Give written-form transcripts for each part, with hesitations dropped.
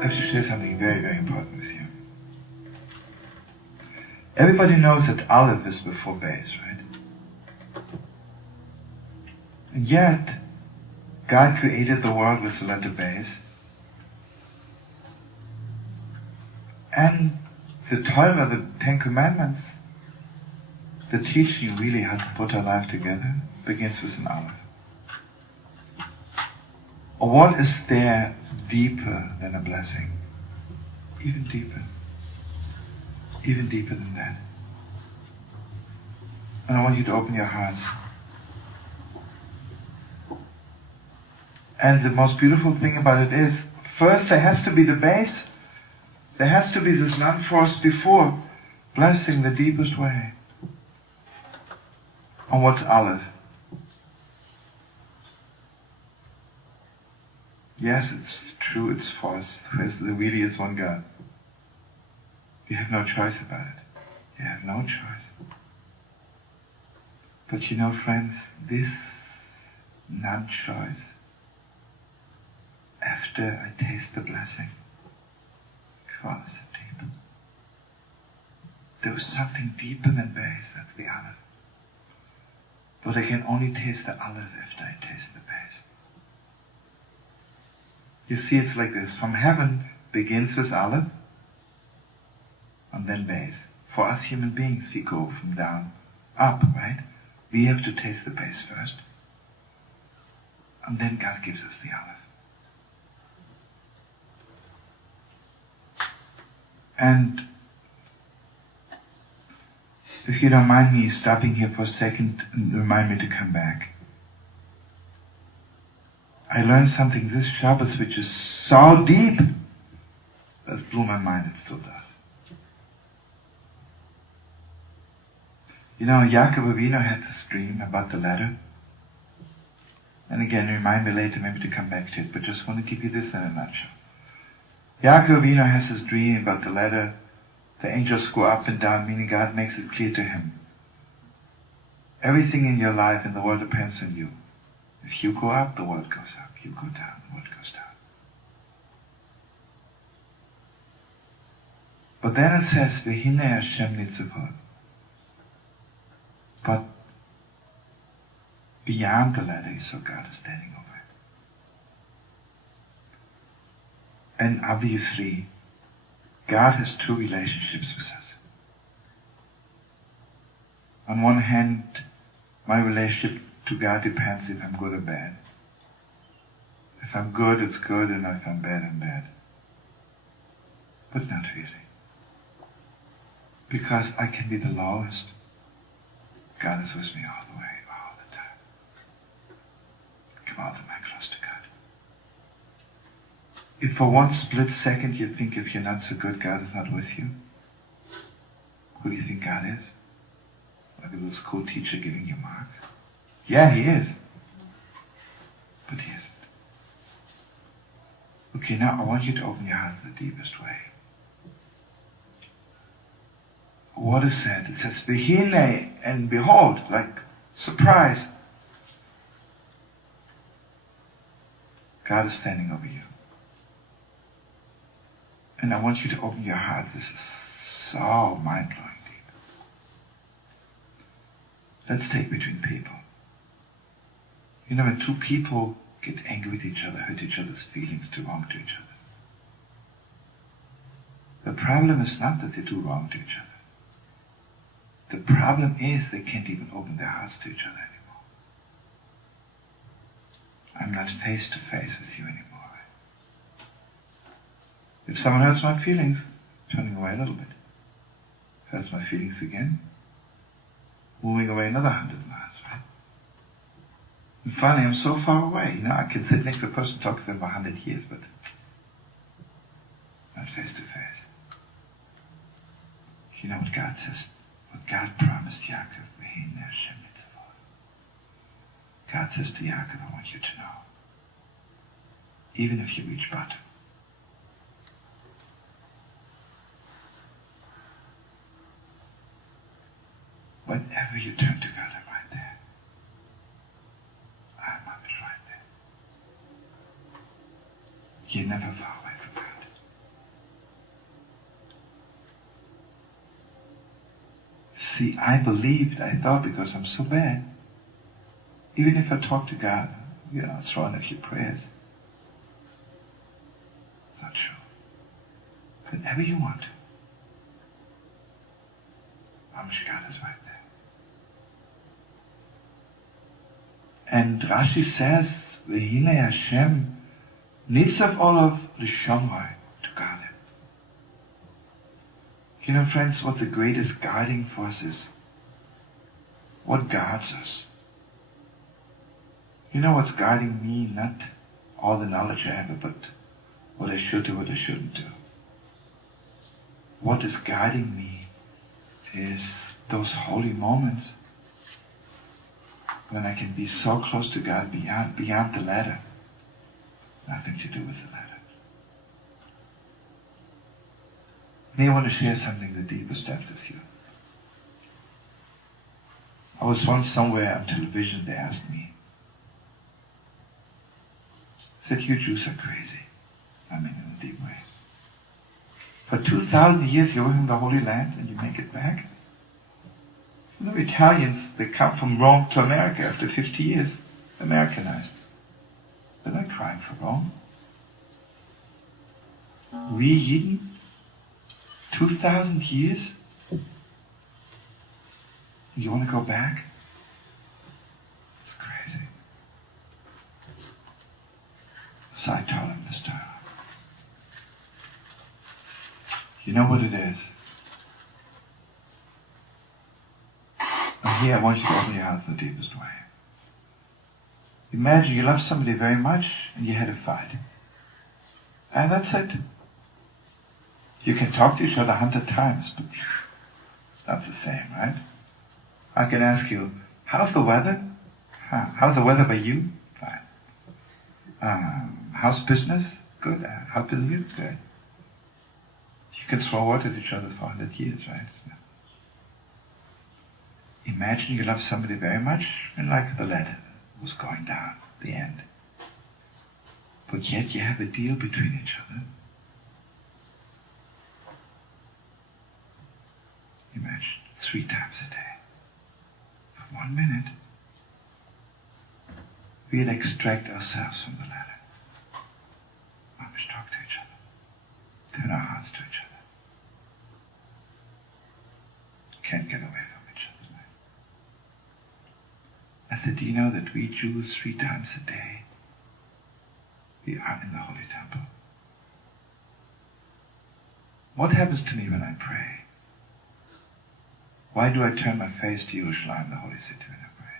I have to share something very, very important with you. Everybody knows that Aleph is before base, right? And yet, God created the world with the letter base. And the Torah, the Ten Commandments, the teaching really how to put our life together, begins with an Aleph. Or what is there deeper than a blessing? Even deeper. Even deeper than that. And I want you to open your hearts. And the most beautiful thing about it is, first there has to be the base. There has to be this non-force before blessing the deepest way. And what's Aleph? Yes, it's true, it's false. There really is one God. You have no choice about it. You have no choice. But you know, friends, this non-choice, after I taste the blessing, God is deep. There was something deeper than base, that's the Aleph. But I can only taste the Aleph after I taste the base. You see, it's like this. From heaven begins with Aleph, and then base. For us human beings, we go from down up, right? We have to taste the base first. And then God gives us the Aleph. And if you don't mind me stopping here for a second and remind me to come back. I learned something this Shabbos which is so deep, that blew my mind, it still does. You know, Yaakov Avinu had this dream about the ladder. And again, remind me later maybe to come back to it, but just want to give you this in a nutshell. Yaakov Avinu has this dream about the ladder. The angels go up and down, meaning God makes it clear to him. Everything in your life in the world depends on you. If you go up, the world goes up. You go down, the world goes down. But then it says, V'hinei Hashem nitzavot. But beyond the ladder, so God is standing over it. And obviously, God has two relationships with us. On one hand, my relationship to God depends if I'm good or bad. If I'm good, it's good, and if I'm bad, I'm bad. But not really. Because I can be the lowest. God is with me all the way, all the time. Come out of my close to God. If for one split second you think if you're not so good, God is not with you, who do you think God is? Like a little school teacher giving you marks? Yeah, he is. But he isn't. Okay, now I want you to open your heart the deepest way. What is that? It says, V'hinei, and behold, like surprise. God is standing over you. And I want you to open your heart. This is so mind-blowing deep. Let's take between people. You know, when two people get angry with each other, hurt each other's feelings, do wrong to each other. The problem is not that they do wrong to each other. The problem is they can't even open their hearts to each other anymore. I'm not face to face with you anymore. If someone hurts my feelings, turning away a little bit. Hurts my feelings again, moving away another 100 miles, right? And finally, I'm so far away. You know, I can sit next to a person and talk to them for 100 years, but not face to face. You know what God says? What God promised Yaakov, God says to Yaakov, I want you to know, even if you reach bottom, whenever you turn to God, I'm right there. I'm always right there. You're never far away from God. See, I believed, I thought, because I'm so bad, even if I talk to God, throw in a few prayers. Not true. Whenever you want to, Mamash, God is right there. And Rashi says, V'hine Hashem nitzav olav l'shomroi, to guard him. You know, friends, what the greatest guiding force is? What guards us? You know what's guiding me? Not all the knowledge I have, but what I should do, what I shouldn't do. What is guiding me is those holy moments when I can be so close to God beyond the ladder. Nothing to do with the ladder. May I want to share something, the deepest depth with you. I was once somewhere on television, they asked me, said, you Jews are crazy. I mean, in a deep way. For 2,000 years you're in the Holy Land and you make it back? You know, Italians, they come from Rome to America after 50 years, Americanized. They're not crying for Rome. We Yidden, 2,000 years? You want to go back? It's crazy. So I told him the story. You know what it is? Now here I want you to open your heart in the deepest way. Imagine you love somebody very much and you had a fight. And that's it. You can talk to each other 100 times, but it's not the same, right? I can ask you, how's the weather? How's the weather by you? Fine. How's business? Good. How's business? Good. You can throw water at each other for 100 years, right? Imagine you love somebody very much and like the ladder was going down, the end. But yet you have a deal between each other. Imagine 3 times a day. For 1 minute, we'll extract ourselves from the ladder. Mamish, talk to each other. Turn our hearts to each other. Can't get away from each other. I said, do you know that we Jews 3 times a day, we are in the Holy Temple? What happens to me when I pray? Why do I turn my face to Yerushalayim, the Holy City, when I pray?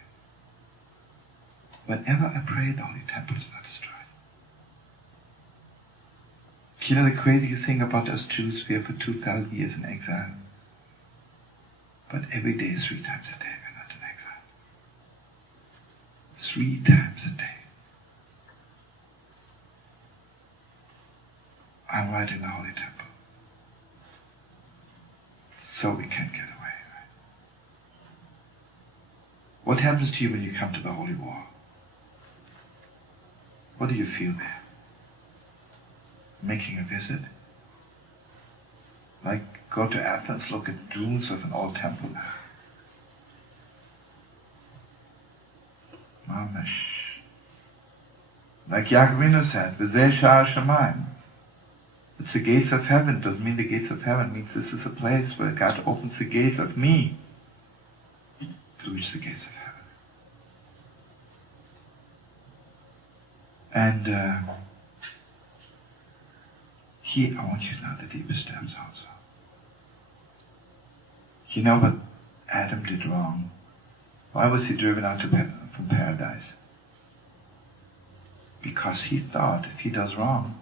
Whenever I pray, the Holy Temple is not destroyed. You know the crazy thing about us Jews, we are for 2,000 years in exile. But every day, 3 times a day, we're not in exile. 3 times a day. I'm right in the Holy Temple. So we can't get away. Right? What happens to you when you come to the Holy War? What do you feel there? Making a visit? Like go to Athens, look at ruins of an old temple. Mamish. Like Yaakov said, V'zeh sha'ar shamayim. It's the gates of heaven. It doesn't mean the gates of heaven. It means this is a place where God opens the gates of me to reach the gates of heaven. And here I want you to know the deepest depths also. You know what Adam did wrong? Why was he driven out from paradise? Because he thought if he does wrong,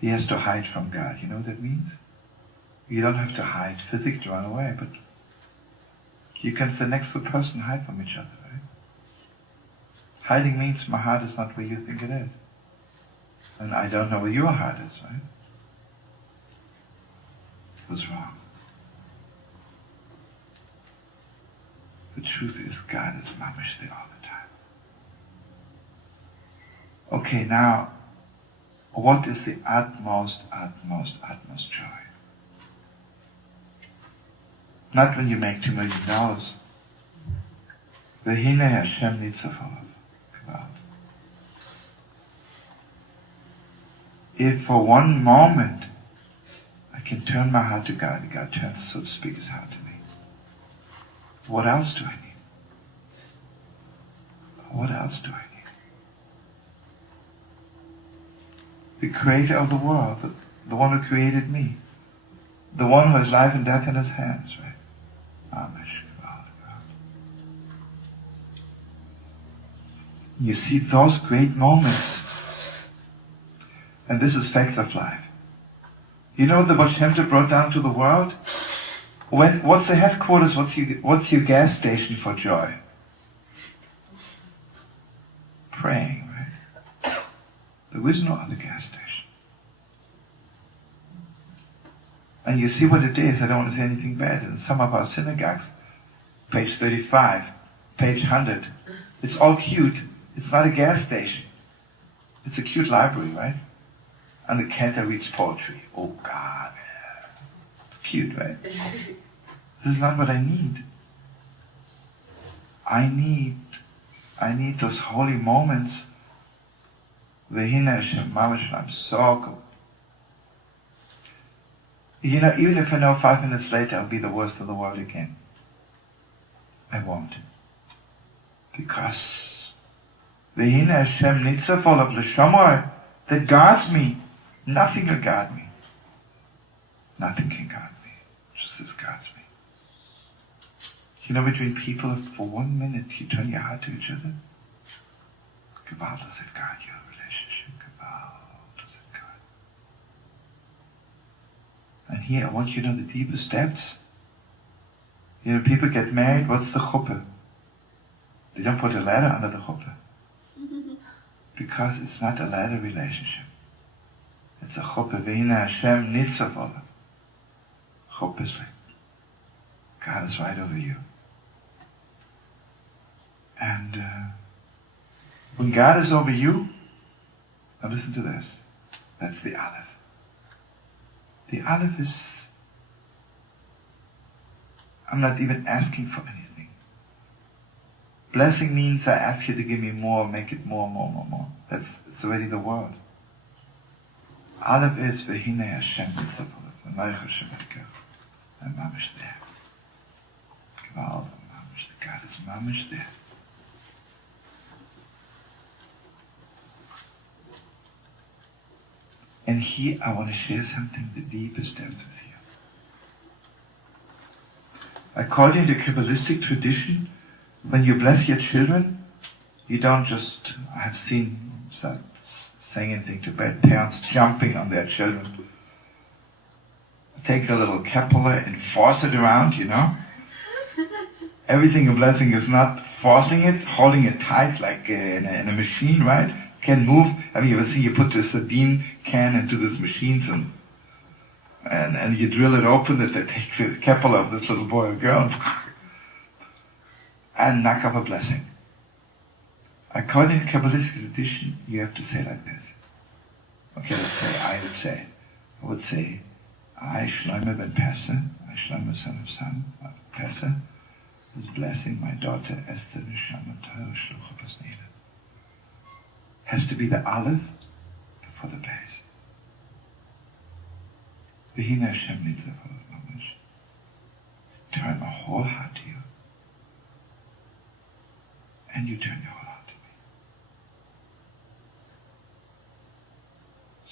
he has to hide from God. You know what that means? You don't have to hide physically to run away, but you can sit next to a person and hide from each other, right? Hiding means my heart is not where you think it is. And I don't know where your heart is, right? It was wrong. The truth is God is mamish there all the time. Okay, now, what is the utmost joy? Not when you make $2 million. Vehine Hashem Nitzav Olav. If for one moment I can turn my heart to God, and God turns, so to speak, His heart to me, what else do I need? What else do I need? The creator of the world, the one who created me, the one who has life and death in His hands, right? You see those great moments, and this is facts of life. You know what the Baal Shem Tov brought down to the world? What's the headquarters? What's your gas station for joy? Praying, right? There is no other gas station. And you see what it is. I don't want to say anything bad. In some of our synagogues, page 35, page 100, it's all cute. It's not a gas station. It's a cute library, right? And the cantor reads poetry. Oh God. It's cute, right? This is not what I need. I need those holy moments. I'm so cool. You know, even if I know 5 minutes later I'll be the worst in the world again, I won't. Because Vehine Hashem Nitzav Olav L'Shamor, that guards me. Nothing will guard me. Nothing can guard me. Just this guards me. You know, between people, if for 1 minute you turn your heart to each other, Gewalt does it guard your relationship. Gewalt does it guard. And here I want you to know the deepest depths. You know, people get married, what's the chuppah? They don't put a ladder under the chuppah. Because it's not a ladder relationship. It's a chuppah. Vehine Hashem Nitzav Olav. Chuppah is like, God is right over you. And when God is over you, now listen to this. That's the Aleph. The Aleph is, I'm not even asking for anything. Blessing means I ask you to give me more, make it more. It's already the word. Aleph is Vehine Hashem Nitzav Olav. V'nayich Hashem Eker. And Mamish there. Gewalt, Mamish. God is Mamish there. And here I want to share something, the deepest depth with you. According to Kabbalistic tradition, when you bless your children, you don't just, I have seen, saying anything to bad parents jumping on their children. Take a little capulla and force it around, you know. Everything a blessing is not forcing it, holding it tight like in a machine, right? Can move. I mean, you ever see you put the sardine can into this machine and you drill it open, that they take the capulla of this little boy or girl and knock up a blessing. According to Kabbalistic tradition, you have to say like this. Okay, let's say, I would say, I, Shlomo ben Pesa, I, Shlomo son of son, Pesa, is blessing my daughter Esther Neshama Torah Shlucha Pasnila. Has to be the Aleph before the base. Vehine Hashem Nitzav Olav Mamish. Turn my whole heart to you. And you turn your whole heart to me.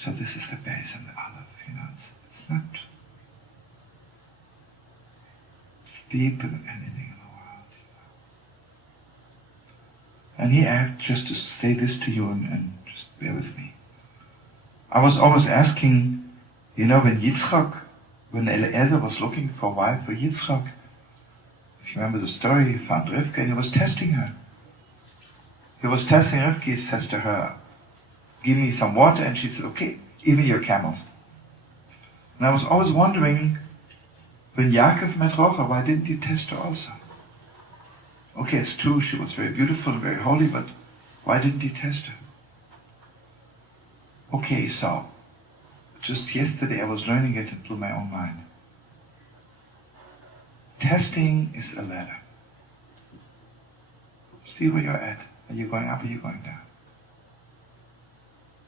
So this is the base and the Aleph, you know. It's not deeper than anything in the world. And here I have just to say this to you and just bear with me. I was always asking, you know, when Eliezer was looking for a wife for Yitzchak, if you remember the story, he found Rivka and he was testing her. He was testing Rivka, he says to her, give me some water, and she said, okay, even your camels. And I was always wondering, when Yaakov met Rocha, why didn't you test her also? Okay, it's true, she was very beautiful and very holy, but why didn't he test her? Okay, so, just yesterday I was learning it and blew my own mind. Testing is a ladder. See where you're at. Are you going up or are you going down?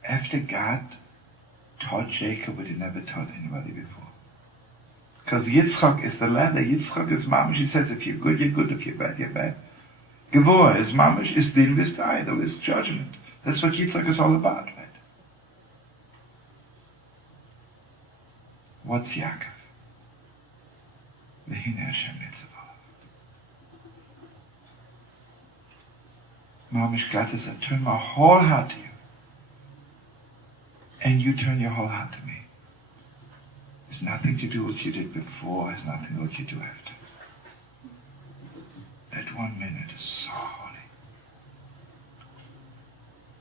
After God taught Jacob what he never taught anybody before. Because Yitzchak is the ladder. Yitzchak is mamish. He says, if you're good, you're good. If you're bad, you're bad. Gevurah is mamish, is din v'stai, there is judgment. That's what Yitzchak is all about, right? What's Yaakov? V'hine Hashem nitzavah. Mamish, God says, I turn my whole heart to you. And you turn your whole heart to me. It's nothing to do with what you did before, it's nothing to do with what you do after. That 1 minute is so holy.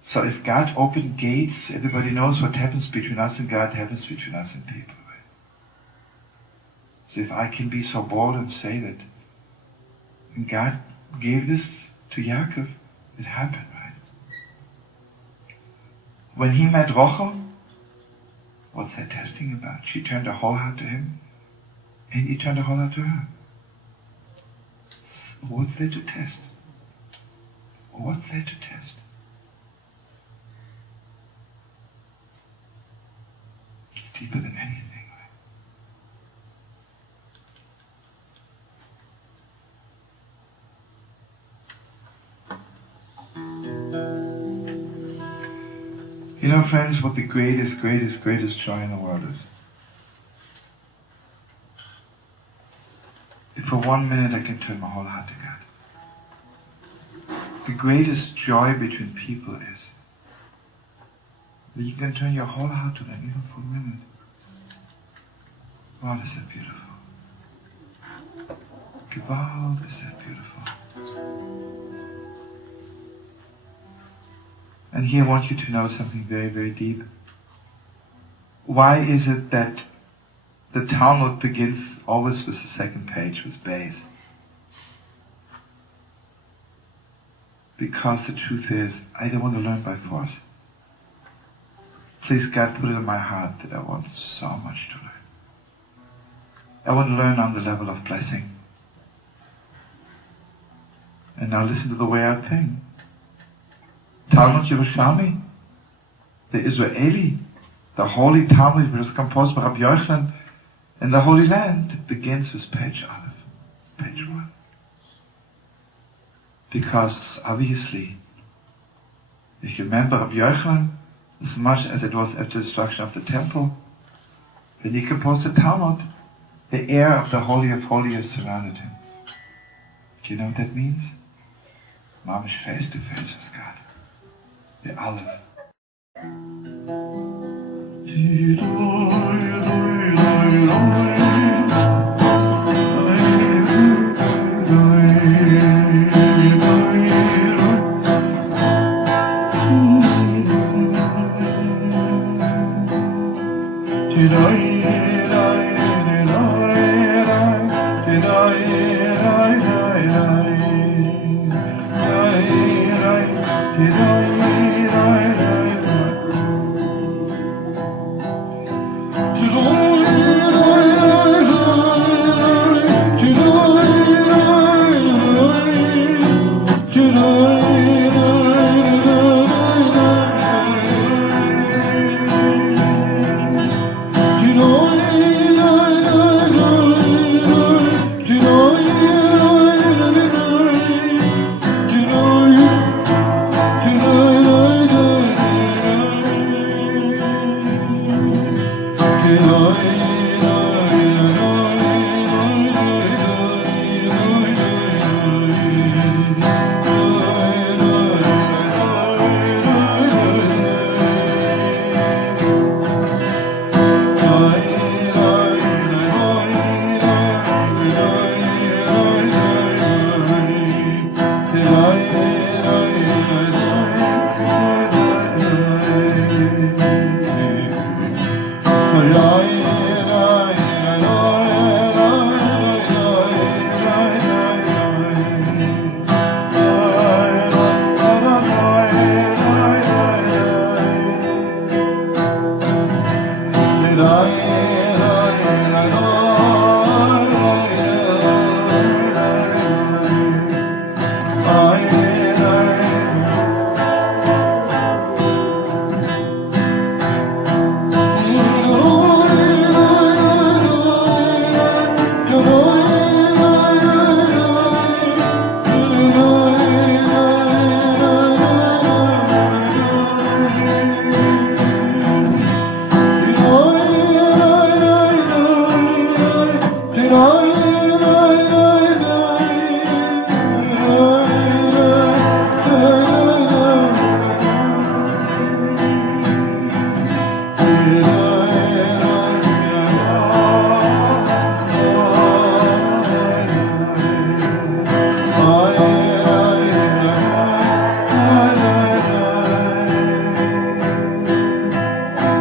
So if God opened gates, everybody knows what happens between us and God happens between us and people. Right? So if I can be so bold and say that when God gave this to Yaakov, it happened, right? When he met Rachel, what's that testing about? She turned her whole heart to him, and he turned her whole heart to her. What's there to test? What's there to test? It's deeper than anything. Right? You know, friends, what the greatest joy in the world is? If for 1 minute I can turn my whole heart to God. The greatest joy between people is that you can turn your whole heart to them even for a minute. Wow, is that beautiful. Gewalt, is that beautiful. And here I want you to know something very deep. Why is it that the Talmud begins always with the second page, with Beis? Because the truth is, I don't want to learn by force. Please, God, put it in my heart that I want so much to learn. I want to learn on the level of blessing. And now listen to the way I think. Talmud Yerushalmi, the Israeli, the holy Talmud which was composed by Rabbi Yochanan in the Holy Land, begins with page Aleph, page 1. Because obviously, if you remember Rabbi Yochanan, as much as it was after the destruction of the temple, when he composed the Talmud, the air of the Holy of Holies surrounded him. Do you know what that means? Mamish face to face with God. The Aleph.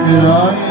Mirai